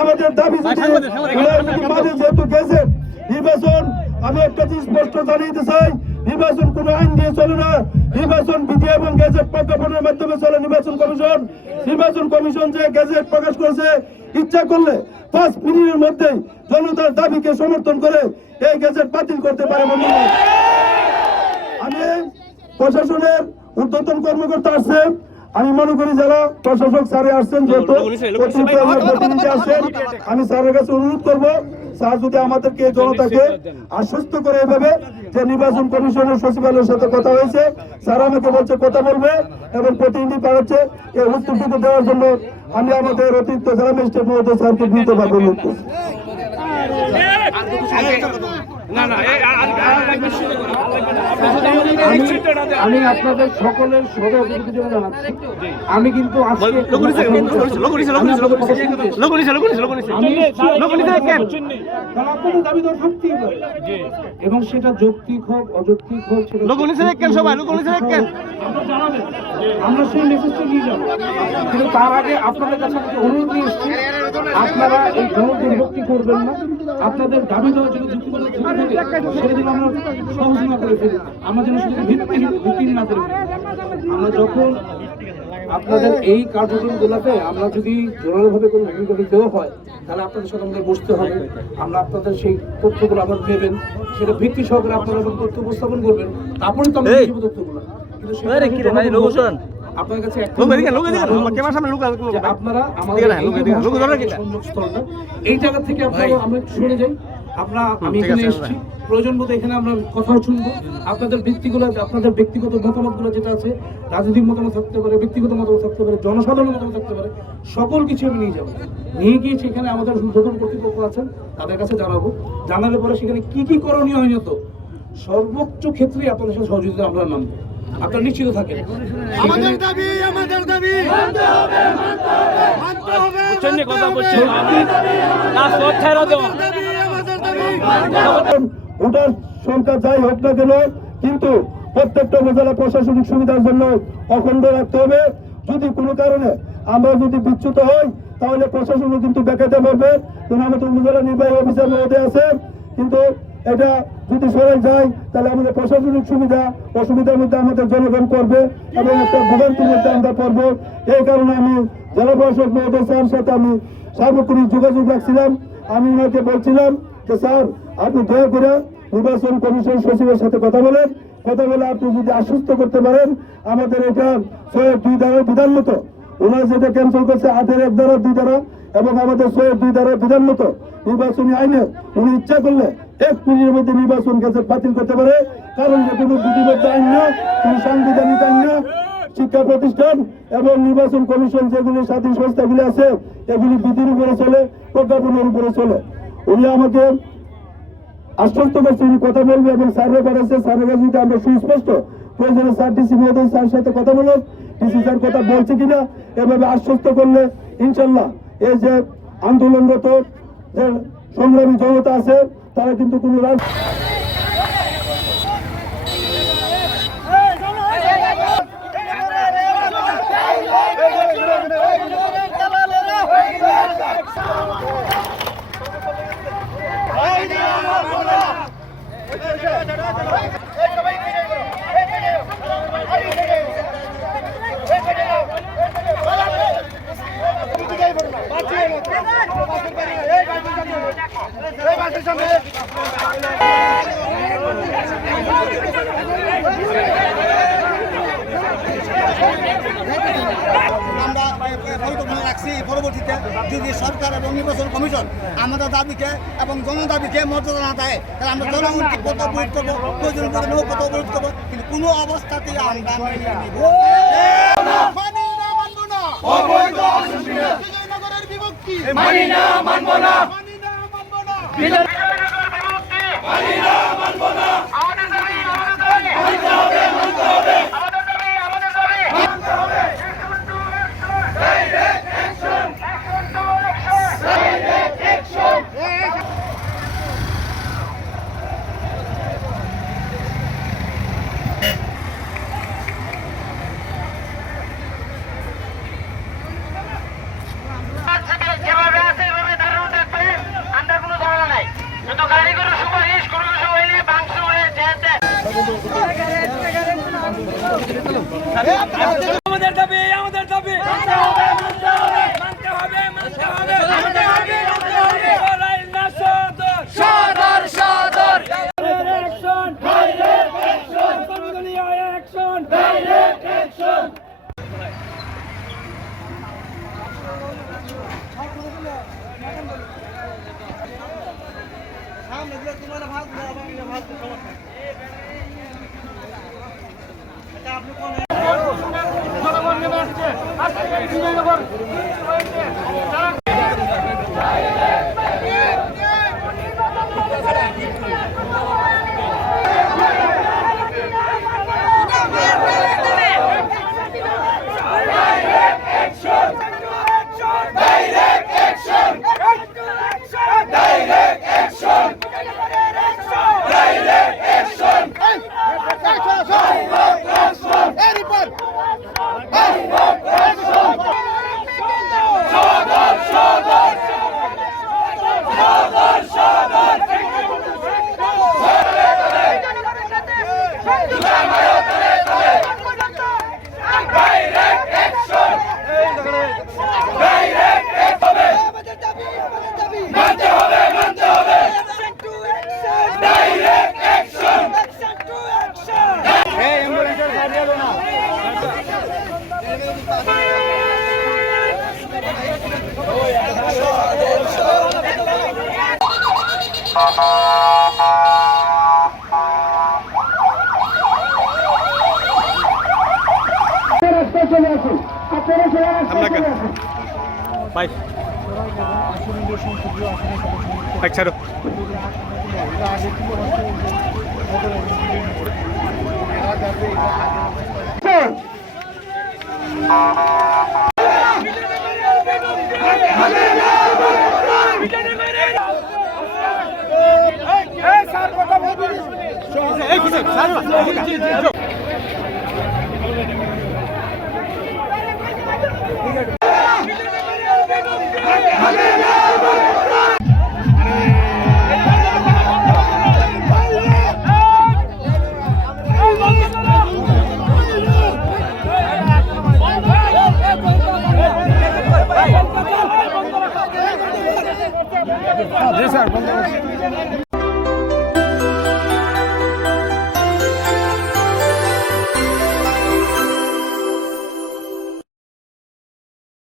আমাদের দাবি মানে যেহেতু গেছেন নির্বাচন আমি একটা জিনিস স্পষ্ট জানিয়ে দিতে চাই নির্বাচন কোন আইন দিয়ে চলে না। নির্বাচন বিধি এবং গেজেট প্রজ্ঞাপনের মাধ্যমে চলে নির্বাচন কমিশন। নির্বাচন কমিশন যে গেজেট প্রকাশ করেছে ইচ্ছা করলে পাঁচ মিনিটের মধ্যেই জনতার দাবিকে সমর্থন করে এই গেজেট বাতিল করতে পারে বন্ধুরা আমি প্রশাসনের ঊর্ধ্বতন কর্মকর্তা আসছে আমি মনে করি যারা প্রশাসক স্যারে আসছেন যেহেতু প্রতিনিধি আসছেন আমি স্যারের কাছে অনুরোধ করব স্যার যদি আমাদেরকে জনতাকে আশ্বস্ত করে এভাবে যে নির্বাচন কমিশনের সচিবালয়ের সাথে কথা হয়েছে স্যার আমাকে বলছে কথা বলবে এবং প্রতিনিধি পাঠাচ্ছে এই উত্তরটুকু দেওয়ার জন্য আমি আমাদের অতিরিক্ত জেলা ম্যাজিস্ট্রেট মহোদয় স্যারকে দ্রুতভাবে অনুরোধ করছি না না আমি আপনাদের সকলের সহযোগিতা জানাচ্ছি আমি কিন্তু এবং সেটা যৌক্তিক হোক অযৌক্তিক হোক? আমরা সেই মেসেজটা নিয়ে যাব কিন্তু তার আগে আপনাদের কাছে অনুরোধ নিয়ে এসেছি আপনারা এই গণদুর্ভক্তি করবেন না আপনাদের দাবি দেওয়া যদি সেটা যেন আমরা সহজ না করে ফেলি আমরা যেন সেটা ভিত্তিহীন ভিত্তিহীন না করে আমরা যখন আপনাদের এই কার্যক্রমগুলোতে আমরা যদি জোরালোভাবে কোনো ভূমিকা দেওয়া হয় তাহলে আপনাদের সাথে আমাদের বসতে হবে। আমরা আপনাদের সেই তথ্যগুলো আবার দেবেন। সেটা ভিত্তি সহকারে আপনারা যখন তথ্য উপস্থাপন করবেন। তারপরে তো আমরা তথ্যগুলো। কিন্তু আপনার কাছে ক্যামেরার সামনে। আপনারা আমাদের এই জায়গা থেকে আপনারা আমরা সরে যাই। আমরা আমি এখানে আছে, এসেছি। প্রয়োজন মতো এখানে আমরা কথা শুনব। আপনাদের ব্যক্তিগুলো আপনাদের ব্যক্তিগত মতামতগুলো যেটা আছে রাজনৈতিক মতামত থাকতে পারে ব্যক্তিগত মতামত থাকতে পারে জনসাধারণের মতামত থাকতে পারে সকল কিছু আমি নিয়ে যাব। নিয়ে গিয়ে সেখানে আমাদের ঊর্ধ্বতন কর্তৃপক্ষ আছেন তাদের কাছে জানাব। জানালে পরে সেখানে কি কি করণীয় হয়নি সর্বোচ্চ ক্ষেত্রে আপনাদের সাথে সহযোগিতা আমরা নামবো। আপনারা নিশ্চিত থাকেন। আমাদের দাবি আমাদের দাবি। মানতে হবে মানতে হবে। বুঝছেন নি কথা বলছেন? না, সংখ্যা যাই হোক না কেন কিন্তু প্রত্যেকটা উপজেলা প্রশাসনিক সুবিধার জন্য অখণ্ড রাখতে হবে। যদি কোনো কারণে আমরা যদি বিচ্যুত হই তাহলে প্রশাসনও কিন্তু বেকাতে পারবে কারণ আমাদের উপজেলা নির্বাহী অফিসার মহোদয় আছে কিন্তু এটা যদি সরে যায়, তাহলে আমাদের প্রশাসনিক সুবিধা, অসুবিধার মধ্যে আমাদের জনগণ করবে এবং একটা ভোগান্তির মধ্যে আমরা পড়ব। এই কারণে আমি জেলা প্রশাসক মহোদয় স্যার সাথে আমি সার্বক্ষণিক যোগাযোগ রাখছিলাম। আমি ওনাকে বলছিলাম যে, স্যার, আপনি দয়া করে নির্বাচন কমিশন সচিবের সাথে কথা বলেন। কথা বলে আপনি যদি আশ্বস্ত করতে পারেন, আমাদের এটা ছয়ের দুই দ্বারা বিধান মতো। ওনার যেটা ক্যান্সেল করছে আটের এক দ্বারা, দুই দ্বারা, এবং আমাদের ছয়ের দুই দ্বারা বিধান মতো নির্বাচনী আইনে উনি ইচ্ছা করলে এক মিনিটের মধ্যে নির্বাচন গেজেট বাতিল করতে পারে। কারণ যে কোনো বিধিবদ্ধ আইন না, কোনো সাংবিধানিক আইন না, শিক্ষা প্রতিষ্ঠান এবং নির্বাচন কমিশন যেগুলি স্বাধীন সংস্থাগুলি আছে, এগুলি বিধির উপরে চলে, প্রজ্ঞাপনের উপরে চলে। উনি আমাকে আশ্বস্ত করছে, উনি কথা বলবে এবং স্যারের স্যারের কাছে আমরা সুস্পষ্ট প্রয়োজনে স্যার ডিসি মহোদয় স্যার সাথে কথা ডিসি স্যার কথা বলছে কিনা, এভাবে আশ্বস্ত করলে ইনশাল্লাহ এই যে আন্দোলনরত যে সংগ্রামী জনতা আছে তারা কিন্তু কোনো পরবর্তীতে যদি সরকার এবং নির্বাচন কমিশন আমাদের দাবিকে এবং জনদাবিকে মর্যাদা না দেয় তাহলে আমরা জনগণকে কত অবরোধ করব প্রয়োজন পড়লে নৌ কত অবরোধ করব কিন্তু কোনো অবস্থাতেই আমরা মেনে নিব না। মানি না, মানবো না। বিজয়নগরের বিভক্তি। মানি না, মানবো না। আমাদের দাবি আমাদের দাবি। মানতে হবে মানতে হবে। মানতে হবে মানতে হবে। লড়াই না সদর। সদর সদর। অ্যাকশন ডাইরেক্ট অ্যাকশন সর্বদলীয় অ্যাকশন ডাইরেক্ট অ্যাকশন সামনে দিলে তোমার ভাগ ভাগ সমস্যা আপনি কোন সবাই রাস্তায় চলে আসুন ভাই ছাড়ো জি স্যার বন্ধ